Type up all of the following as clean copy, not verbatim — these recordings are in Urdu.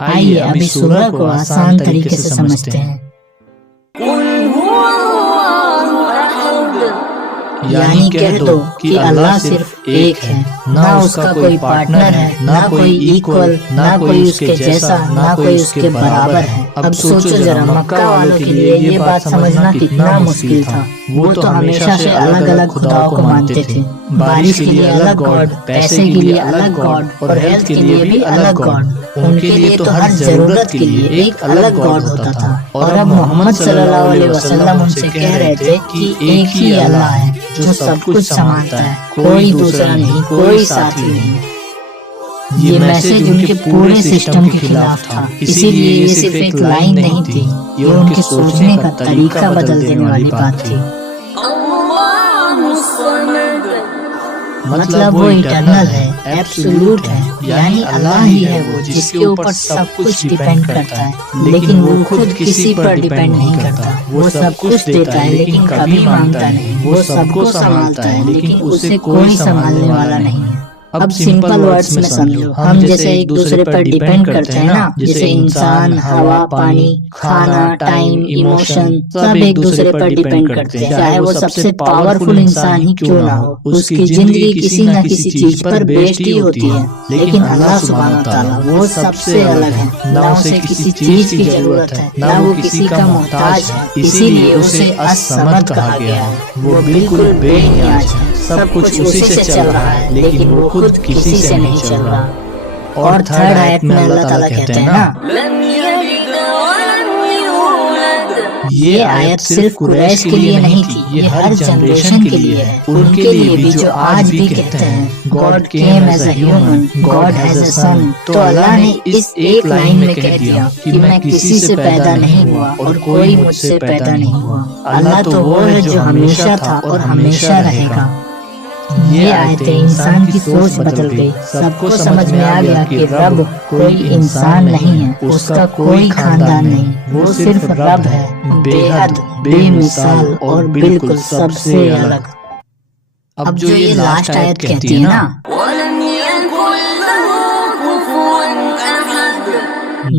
آئیے اب اس سورہ کو آسان طریقے سے سمجھتے ہیں۔ یعنی کہہ دو کہ اللہ صرف ایک ہے، نہ اس کا کوئی پارٹنر ہے، نہ کوئی ایکول، نہ کوئی اس کے جیسا، نہ کوئی اس کے برابر ہے۔ اب سوچو ذرا مکہ والوں کے لیے یہ بات سمجھنا کتنا مشکل تھا۔ وہ تو ہمیشہ سے الگ الگ خداؤں کو مانتے تھے، بارش کے لیے الگ گاڈ، پیسے کے لیے الگ گاڈ، اور ہیلتھ کے لیے بھی الگ گاڈ۔ ان کے لیے تو ہر ضرورت کے لیے ایک الگ گاڈ ہوتا تھا، اور اب محمد صلی اللہ علیہ وسلم ان سے کہہ رہے تھے کہ ایک ہی اللہ ہے جو سب کچھ سنبھالتا ہے، کوئی دوسرا نہیں، کوئی ساتھی نہیں۔ یہ میسج ان کے پورے سسٹم کے خلاف تھا، اسی لیے یہ صرف ایک لائن نہیں تھی، یہ ان کے سوچنے کا طریقہ بدل دینے والی بات تھی۔ مطلب وہ انٹرنل ہے، ایبسولوٹ ہے، یعنی اللہ ہی ہے وہ جس کے اوپر سب کچھ ڈیپینڈ کرتا ہے، لیکن وہ خود کسی پر ڈیپینڈ نہیں کرتا۔ وہ سب کچھ دیتا ہے لیکن کبھی مانگتا نہیں، وہ سب کو سنبھالتا ہے لیکن اسے کوئی سنبھالنے والا نہیں ہے۔ اب سمپل ورڈز میں سمجھو، ہم جیسے ایک دوسرے پر ڈیپینڈ کرتے ہیں نا، جیسے انسان، ہوا، پانی، کھانا، ٹائم، ایموشن، سب ایک دوسرے پر ڈیپینڈ کرتے ہیں، چاہے وہ سب سے پاورفل انسان ہی کیوں نہ ہو۔ اس کی زندگی کسی نہ کسی چیز پر بیسڈ ہی ہوتی ہے، لیکن اللہ سبحانہ تعالیٰ وہ سب سے الگ ہے، نہ اسے کسی چیز کی ضرورت ہے، نہ وہ کسی کا محتاج ہے، اسی لیے اسے الصمد کہا گیا ہے۔ وہ بالکل بے نیاز ہے، سب کچھ اسی سے چل رہا ہے، لیکن وہ خود کسی سے نہیں چل رہا۔ اور تھرڈ آیت میں اللہ تعالیٰ کہتے ہیں نا، یہ آیت صرف قریش کے لیے نہیں تھی، یہ ہر جنریشن کے لیے ہے، ان کے لیے بھی جو آج بھی کہتے ہیں God came as a human, God has a son۔ تو اللہ نے اس ایک لائن میں کہہ دیا کہ میں کسی سے پیدا نہیں ہوا اور کوئی مجھ سے پیدا نہیں ہوا۔ اللہ تو وہ ہے جو ہمیشہ تھا اور ہمیشہ رہے گا۔ یہ آیتیں انسان کی سوچ بدل گئی، سب کو سمجھ میں آ گیا کہ رب کوئی انسان نہیں ہے، اس کا کوئی خاندان نہیں، وہ صرف رب ہے، بے حد، بے مثال اور بالکل سب سے الگ۔ اب جو یہ لاسٹ آیت کہتی ہے نا،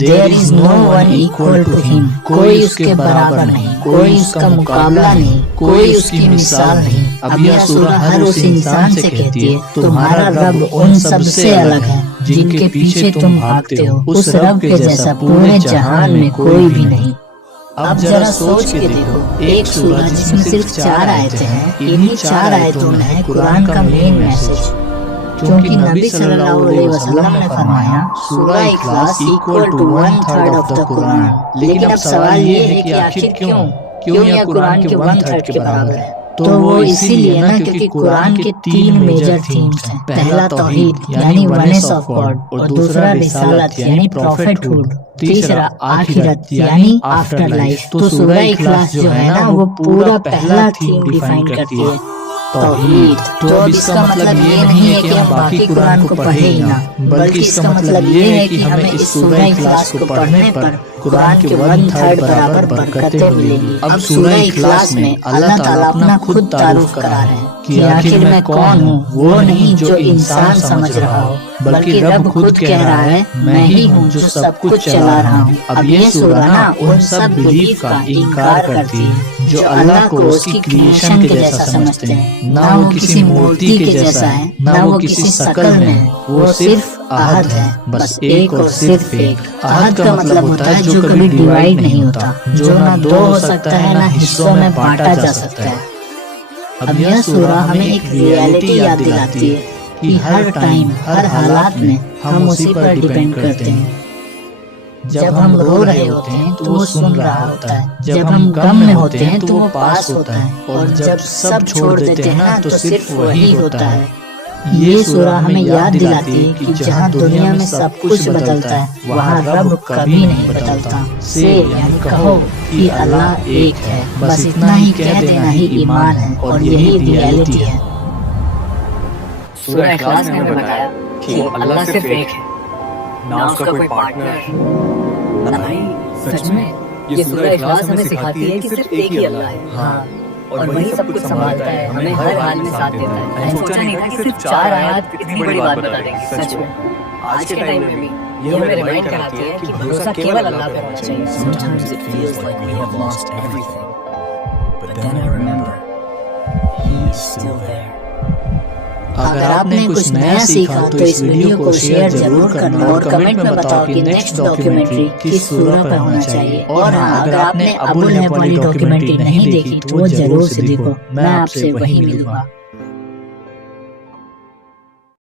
There is no one equal to him، کوئی اس کے برابر نہیں، کوئی اس کا مقابلہ نہیں، کوئی اس کی مثال نہیں۔ اب یہ سورہ ہر اس انسان سے کہتی ہے تمہارا رب ان سب سے الگ ہے جن کے پیچھے تم بھاگتے ہو، اس رب کے جیسا پورے جہان میں کوئی بھی نہیں۔ اب ذرا سوچ کے دیکھو، ایک سورہ جس میں صرف 4 آیتیں ہیں، انہی 4 آیتوں میں ہے قرآن کا مین میسج۔ کیونکہ نبی صلی اللہ علیہ وسلم نے فرمایا سورہ اخلاص equal to 1/3 of the قرآن۔ لیکن اب سوال یہ ہے کہ آخر کیوں یہ قرآن کے 1/3 کے برابر ہے؟ تو وہ اسی لیے نا کیونکہ قرآن کے 3 میجر تھیمز ہیں۔ پہلا توحید یعنی ونس آف گاڈ، اور دوسرا رسالت یعنی پروفیٹ ہوڈ، تیسرا آخرت یعنی آفٹر لائف۔ تو سورہ اخلاص جو ہے نا وہ پورا پہلا تھیم ڈیفائن کرتی ہے، توحید۔ تو اب اس کا مطلب یہ نہیں ہے کہ ہم باقی قرآن کو پڑھیں ہی نہ، بلکہ اس کا مطلب یہ ہے کہ ہمیں اس سورہ اخلاص کو پڑھنے پر قرآن کے 1/3 برابر برکتیں ملیں گی۔ اب سورہ اخلاص میں اللہ تعالیٰ اپنا خود تعارف کرا رہے ہیں کہ آخر میں کون ہوں، وہ نہیں جو انسان سمجھ رہا ہو، بلکہ رب خود کہہ رہا ہے میں ہی ہوں جو سب کچھ چلا رہا ہوں۔ اب یہ سورہ نا ان سب بلیف کا انکار کرتی ہے جو اللہ کو اس کی کریشن کے جیسا سمجھتے ہیں، نہ وہ کسی مورتی کے جیسا ہے، نہ وہ کسی شکل میں ہے، وہ صرف احد ہے، بس ایک اور صرف ایک۔ احد کا مطلب ہوتا ہے جو کبھی ڈیوائیڈ نہیں ہوتا، جو نہ 2 ہو سکتا ہے نہ حصوں میں بانٹا جا سکتا ہے۔ اب یہ سورہ ہمیں ایک ریالٹی یاد دلاتی ہے کہ ہر ٹائم، ہر حالات میں ہم اسی پر ڈیپینڈ کرتے ہیں۔ جب ہم رو رہے ہوتے ہیں تو وہ سن رہا ہوتا ہے، جب ہم غم میں ہوتے ہیں تو وہ پاس ہوتا ہے، اور جب سب چھوڑ دیتے ہیں نا تو صرف وہی ہوتا ہے۔ یہ سورہ ہمیں یاد دلاتی ہے کہ جہاں دنیا میں سب کچھ بدلتا ہے وہاں رب کبھی نہیں بدلتا۔ سے یعنی کہو کہ اللہ ایک ہے، بس اتنا ہی کہہ دینا ہی ایمان ہے، اور یہی ریالٹی ہے۔ سورہ اخلاص نے ہمیں بتایا کہ اللہ صرف ایک ہے، نہ اس کا کوئی پارٹنر، نہ بھائی۔ سچ میں یہ سورہ اخلاص ہمیں سکھاتی ہے کہ صرف ایک ہی اللہ ہے، ہاں، اور وہی سب کچھ سنبھالتا ہے، ہمیں ہر حال میں ساتھ دیتا ہے۔ میں نے سوچا نہیں تھا کہ صرف 4 آیات اتنی بڑی بات بتا دیں گی۔ سچ میں آج کے ٹائم میں بھی یہ ہمیں ریمائنڈ کراتی ہے کہ بھروسہ کیول اللہ پہ ہونا چاہیے. Sometimes it feels like we have lost everything. But then I remember, He is still there. اگر آپ نے کچھ نیا سیکھا تو اس ویڈیو کو شیئر ضرور کرنا اور کمنٹ میں بتاؤ کہ نیکسٹ ڈاکیومنٹری کس سورہ پر ہونا چاہیے. اور ہاں، اگر آپ نے ابو لہب والی ڈاکیومنٹری نہیں دیکھی تو وہ ضرور سے دیکھو. میں آپ سے وہیں ملوں گا.